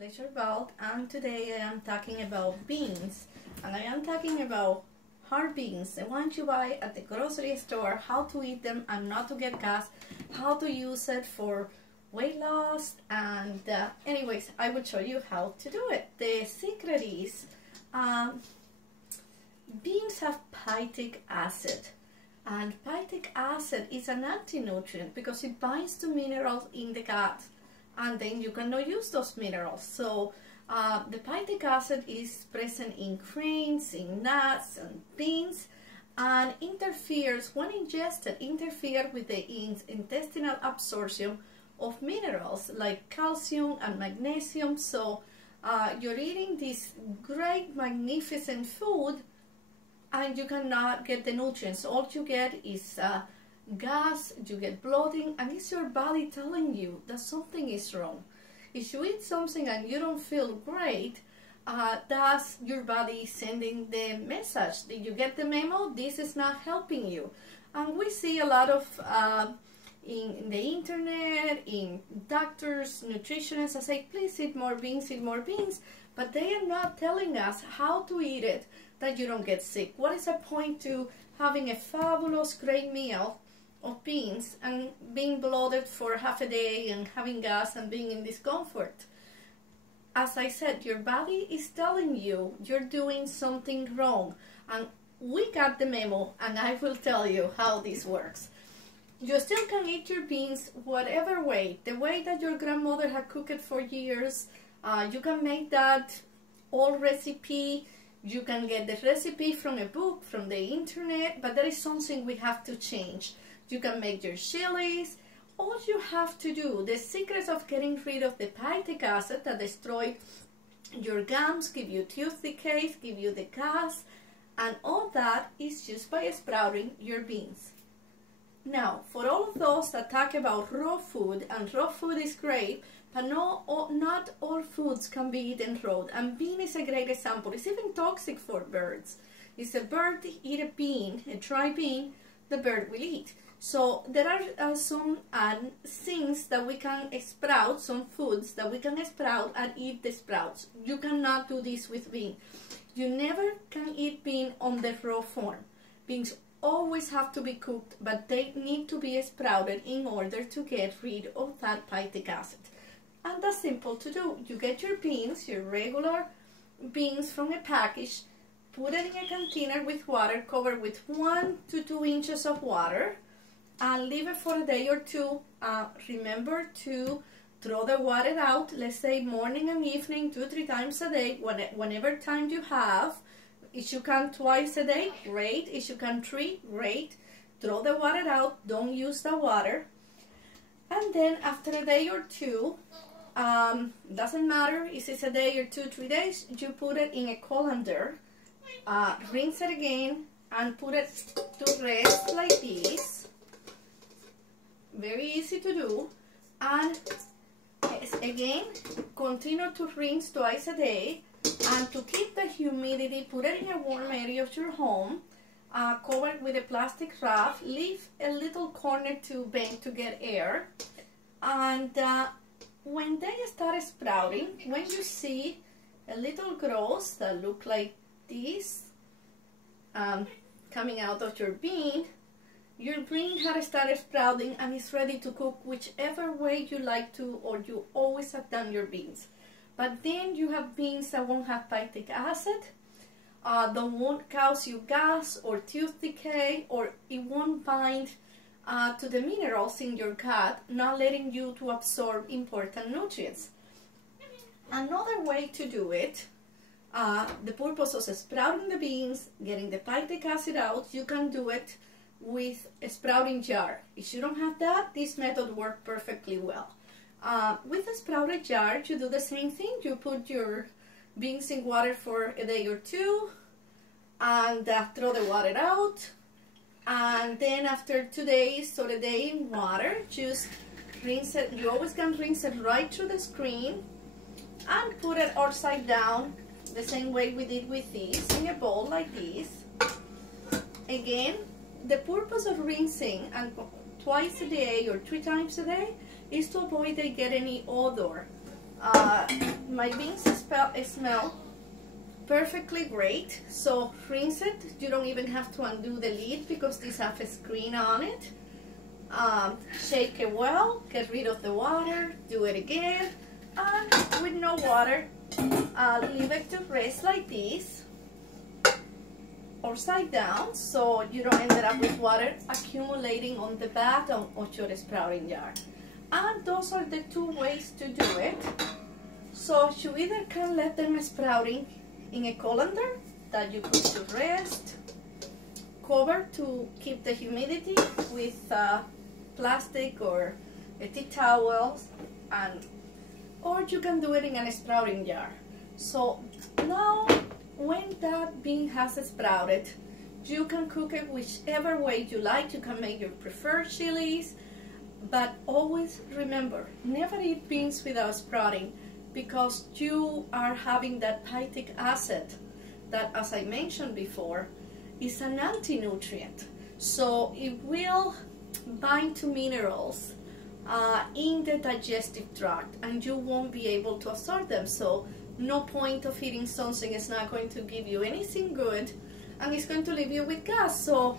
Pleasurevault, and today I am talking about beans, and I am talking about hard beans, the ones you buy at the grocery store, how to eat them and not to get gas, how to use it for weight loss, and anyways, I will show you how to do it. The secret is beans have phytic acid, and phytic acid is an anti-nutrient because it binds to minerals in the gut, and then you cannot use those minerals. So the phytic acid is present in grains, in nuts and beans, and interferes, when ingested, interferes with the intestinal absorption of minerals like calcium and magnesium. So you're eating this great, magnificent food and you cannot get the nutrients. All you get is gas, you get bloating, and it's your body telling you that something is wrong. If you eat something and you don't feel great, that's your body sending the message. Did you get the memo? This is not helping you. And we see a lot of in the internet, in doctors, nutritionists that say, please eat more beans, but they are not telling us how to eat it that you don't get sick. What is the point to having a fabulous, great meal of beans and being bloated for half a day and having gas and being in discomfort? As I said, your body is telling you you're doing something wrong, and we got the memo, and I will tell you how this works. You still can eat your beans whatever way, the way that your grandmother had cooked it for years. You can make that old recipe. You can get the recipe from a book, from the internet, but there is something we have to change. You can make your chilies. All you have to do, the secret of getting rid of the phytic acid that destroys your gums, give you tooth decay, give you the gas, and all that is just by sprouting your beans. Now, for all of those that talk about raw food, and raw food is great, but not all foods can be eaten raw, and bean is a great example. It's even toxic for birds. If a bird eat a bean, a dry bean, the bird will eat. So there are some things that we can sprout, some foods that we can sprout and eat the sprouts. You cannot do this with bean. You never can eat bean on the raw form. Beans always have to be cooked, but they need to be sprouted in order to get rid of that phytic acid. And that's simple to do. You get your beans, your regular beans from a package, put it in a container with water, covered with 1 to 2 inches of water, and leave it for a day or two. Remember to throw the water out, let's say morning and evening, 2-3 times a day, whenever time you have. If you can twice a day, great. If you can 3, great. Throw the water out, don't use the water. And then after a day or two, doesn't matter if it's a day or 2-3 days, you put it in a colander, rinse it again, and put it to rest like this. Very easy to do. And again, continue to rinse twice a day. And to keep the humidity, put it in a warm area of your home, cover it with a plastic wrap, leave a little corner to bend to get air. And when they start sprouting, when you see a little growth that look like this coming out of your bean has started sprouting and is ready to cook whichever way you like to, or you always have done your beans. But then you have beans that won't have phytic acid, that won't cause you gas or tooth decay, or it won't bind to the minerals in your gut, not letting you to absorb important nutrients. Another way to do it, the purpose of sprouting the beans, getting the phytic acid out, you can do it with a sprouting jar. If you don't have that, this method works perfectly well. With a sprouted jar, you do the same thing. You put your beans in water for a day or two, and throw the water out. And then after 2 days or a day in water, just rinse it. You always can rinse it right through the screen, and put it upside down, the same way we did with this, in a bowl like this. Again, the purpose of rinsing and twice a day or 3 times a day is to avoid they get any odor. my beans smell perfectly great, so rinse it. You don't even have to undo the lid because these have a screen on it. Shake it well, get rid of the water, do it again, and with no water, leave it to rest like this, upside down, so you don't end up with water accumulating on the bottom of your sprouting jar. And those are the two ways to do it. So you either can let them sprouting in a colander that you put to rest, cover to keep the humidity with plastic or a tea towel, or you can do it in a sprouting jar. So now when that bean has sprouted, you can cook it whichever way you like. You can make your preferred chilies, but always remember, never eat beans without sprouting, because you are having that phytic acid that, as I mentioned before, is an anti-nutrient. So it will bind to minerals in the digestive tract, and you won't be able to absorb them. So no point of eating something. It's not going to give you anything good, and it's going to leave you with gas. So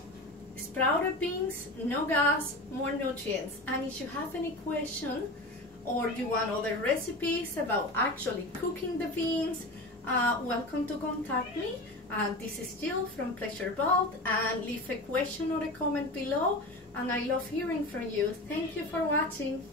sprouted beans, no gas, more nutrients. And if you have any question, or you want other recipes about actually cooking the beans, welcome to contact me. This is Jill from Pleasurevault, and leave a question or a comment below, and I love hearing from you. Thank you for watching.